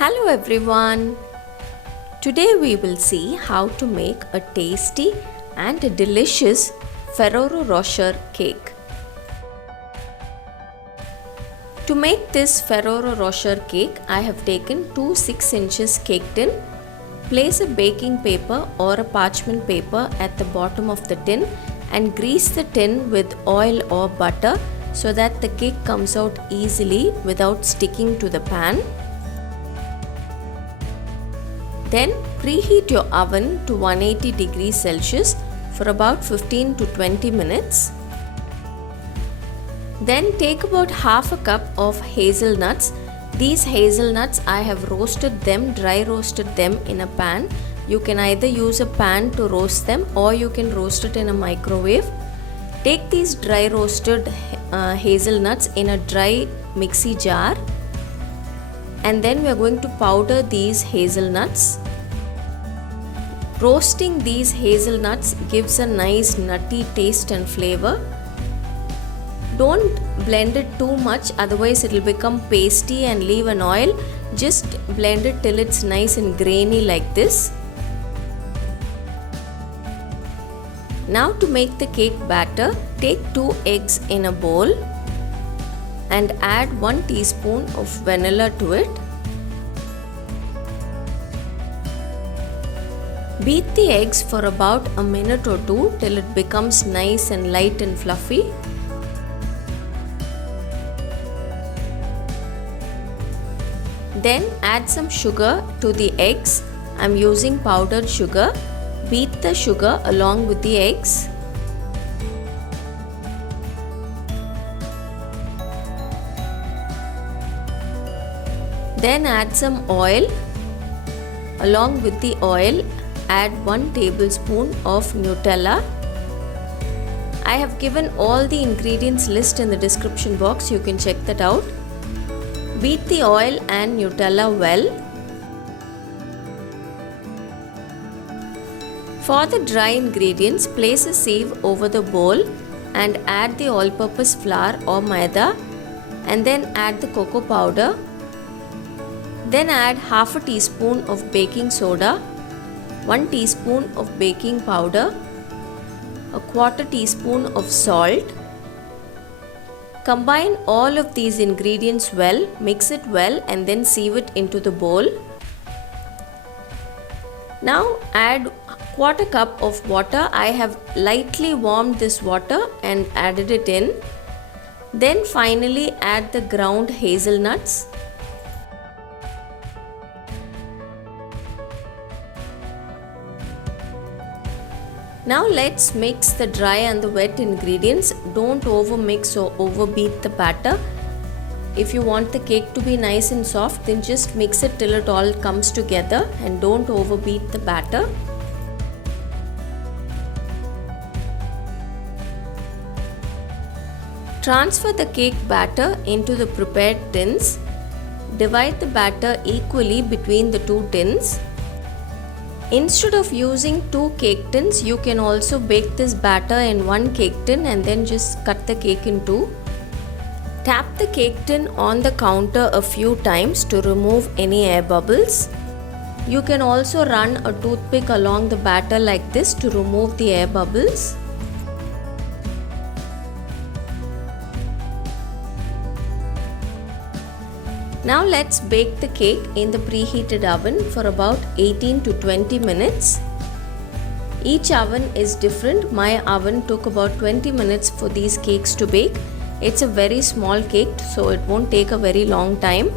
Hello everyone! Today we will see how to make a tasty and a delicious Ferrero Rocher cake. To make this Ferrero Rocher cake, I have taken two 6 inches cake tin. Place a baking paper or a parchment paper at the bottom of the tin and grease the tin with oil or butter so that the cake comes out easily without sticking to the pan. Then preheat your oven to 180 degrees Celsius for about 15 to 20 minutes. Then take about half a cup of hazelnuts. These hazelnuts I have roasted them, dry roasted them in a pan. You can either use a pan to roast them or you can roast it in a microwave. Take these dry roasted hazelnuts in a dry mixie jar. And then we are going to powder these hazelnuts. Roasting these hazelnuts gives a nice nutty taste and flavor. Don't blend it too much, otherwise it will become pasty and leave an oil. Just blend it till it's nice and grainy like this. Now to make the cake batter, take 2 eggs in a bowl and add 1 teaspoon of vanilla to it. Beat the eggs for about a minute or two till it becomes nice and light and fluffy. Then add some sugar to the eggs. I am using powdered sugar. Beat the sugar along with the eggs. Then add some oil. Along with the oil, add 1 tablespoon of Nutella. I have given all the ingredients list in the description box, you can check that out. Beat the oil and Nutella well. For the dry ingredients, place a sieve over the bowl and add the all-purpose flour or maida and then add the cocoa powder. Then add half a teaspoon of baking soda, 1 teaspoon of baking powder, a quarter teaspoon of salt. Combine all of these ingredients well, mix it well and then sieve it into the bowl. Now add quarter cup of water. I have lightly warmed this water and added it in. Then finally add the ground hazelnuts. Now let's mix the dry and the wet ingredients. Don't over mix or overbeat the batter. If you want the cake to be nice and soft, then just mix it till it all comes together and don't overbeat the batter. Transfer the cake batter into the prepared tins. Divide the batter equally between the 2 tins. Instead of using 2 cake tins, you can also bake this batter in 1 cake tin and then just cut the cake in 2. Tap the cake tin on the counter a few times to remove any air bubbles. You can also run a toothpick along the batter like this to remove the air bubbles. Now let's bake the cake in the preheated oven for about 18 to 20 minutes. Each oven is different. My oven took about 20 minutes for these cakes to bake. It's a very small cake, so it won't take a very long time.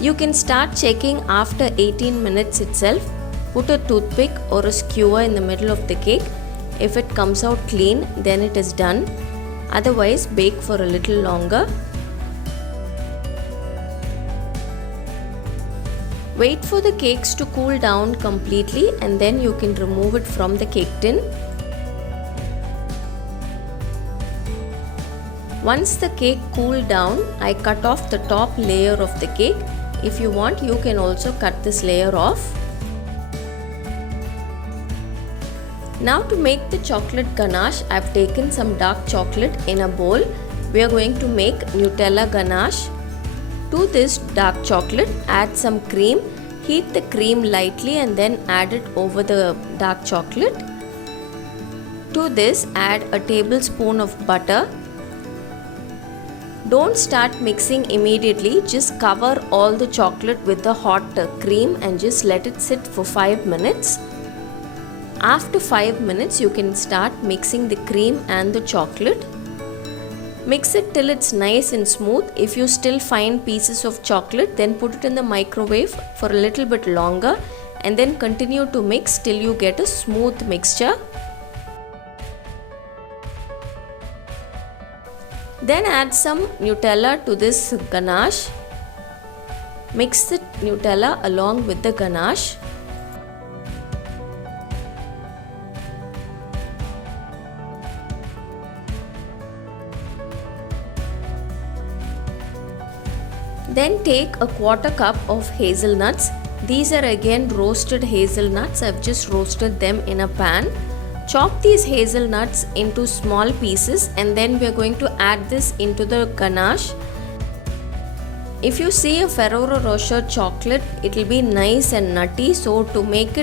You can start checking after 18 minutes itself. Put a toothpick or a skewer in the middle of the cake. If it comes out clean, then it is done. Otherwise, bake for a little longer. Wait for the cakes to cool down completely and then you can remove it from the cake tin. Once the cake cooled down, I cut off the top layer of the cake. If you want, you can also cut this layer off. Now to make the chocolate ganache, I have taken some dark chocolate in a bowl. We are going to make Nutella ganache. To this dark chocolate, add some cream. Heat the cream lightly and then add it over the dark chocolate. To this, add a tablespoon of butter. Don't start mixing immediately, just cover all the chocolate with the hot cream and just let it sit for 5 minutes. After 5 minutes, you can start mixing the cream and the chocolate. Mix it till it's nice and smooth. If you still find pieces of chocolate, then put it in the microwave for a little bit longer and then continue to mix till you get a smooth mixture. Then add some Nutella to this ganache. Mix the Nutella along with the ganache. Then take a quarter cup of hazelnuts. These are again roasted hazelnuts. I've just roasted them in a pan. Chop these hazelnuts into small pieces and then we are going to add this into the ganache. If you see a Ferrero Rocher chocolate, it will be nice and nutty. So to make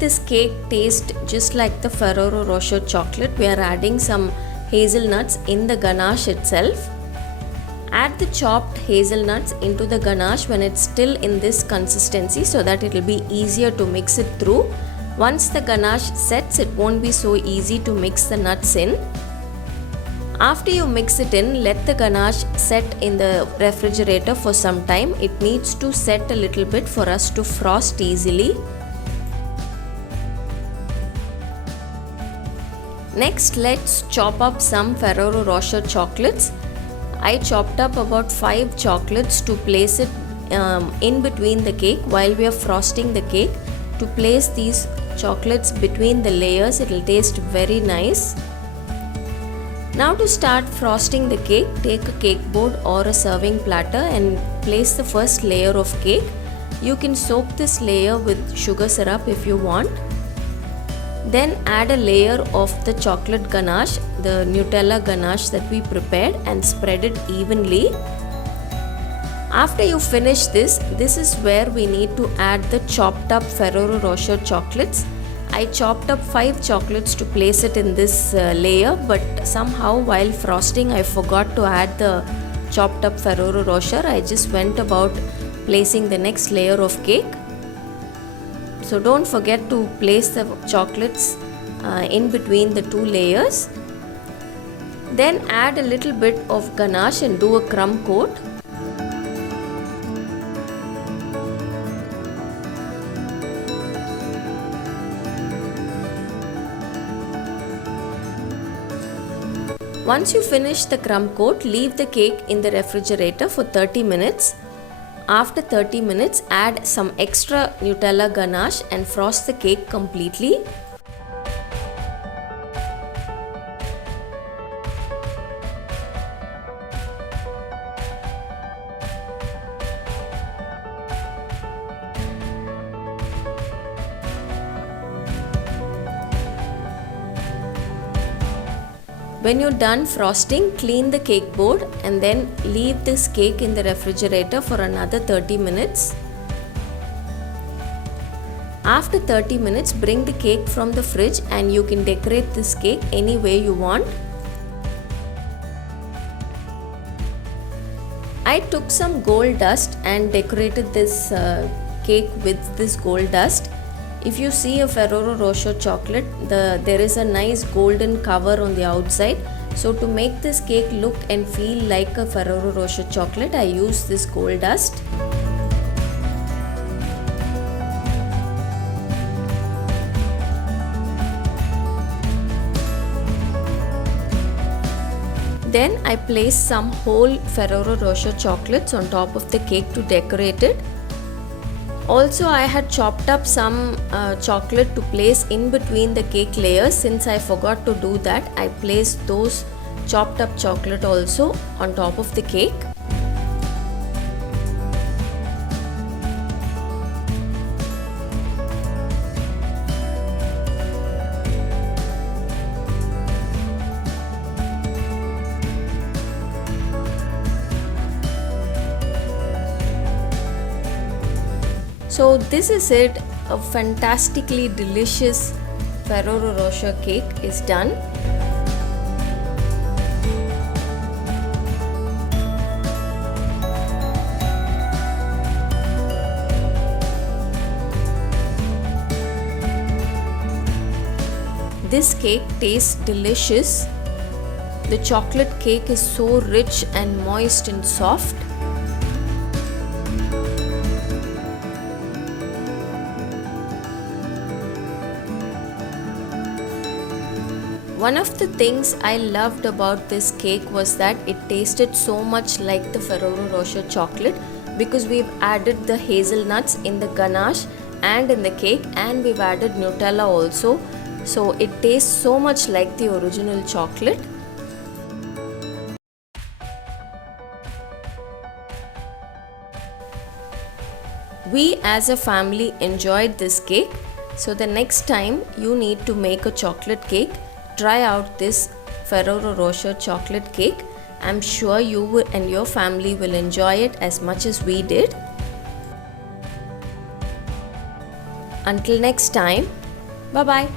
this cake taste just like the Ferrero Rocher chocolate, we are adding some hazelnuts in the ganache itself. Add the chopped hazelnuts into the ganache when it's still in this consistency so that it will be easier to mix it through. Once the ganache sets, it won't be so easy to mix the nuts in. After you mix it in, let the ganache set in the refrigerator for some time. It needs to set a little bit for us to frost easily. Next, let's chop up some Ferrero Rocher chocolates. I chopped up about 5 chocolates to place it in between the cake while we are frosting the cake. To place these chocolates between the layers, it will taste very nice. Now to start frosting the cake, take a cake board or a serving platter and place the first layer of cake. You can soak this layer with sugar syrup if you want. Then add a layer of the chocolate ganache, the Nutella ganache that we prepared, and spread it evenly. After you finish this is where we need to add the chopped up Ferrero Rocher chocolates. I chopped up 5 chocolates to place it in this layer, but somehow while frosting I forgot to add the chopped up Ferrero Rocher. I just went about placing the next layer of cake. So don't forget to place the chocolates in between the 2 layers. Then add a little bit of ganache and do a crumb coat. Once you finish the crumb coat, leave the cake in the refrigerator for 30 minutes. After 30 minutes, add some extra Nutella ganache and frost the cake completely. When you're done frosting, clean the cake board and then leave this cake in the refrigerator for another 30 minutes. After 30 minutes, bring the cake from the fridge and you can decorate this cake any way you want. I took some gold dust and decorated this cake with this gold dust. If you see a Ferrero Rocher chocolate, there is a nice golden cover on the outside. So to make this cake look and feel like a Ferrero Rocher chocolate, I use this gold dust. Then I place some whole Ferrero Rocher chocolates on top of the cake to decorate it. Also, I had chopped up some chocolate to place in between the cake layers. Since I forgot to do that, I placed those chopped up chocolate also on top of the cake. So this is it. A fantastically delicious Ferrero Rocher cake is done. This cake tastes delicious. The chocolate cake is so rich and moist and soft. One of the things I loved about this cake was that it tasted so much like the Ferrero Rocher chocolate because we've added the hazelnuts in the ganache and in the cake, and we've added Nutella also. So it tastes so much like the original chocolate. We as a family enjoyed this cake. So the next time you need to make a chocolate cake, try out this Ferrero Rocher chocolate cake. I'm sure you and your family will enjoy it as much as we did. Until next time, bye bye.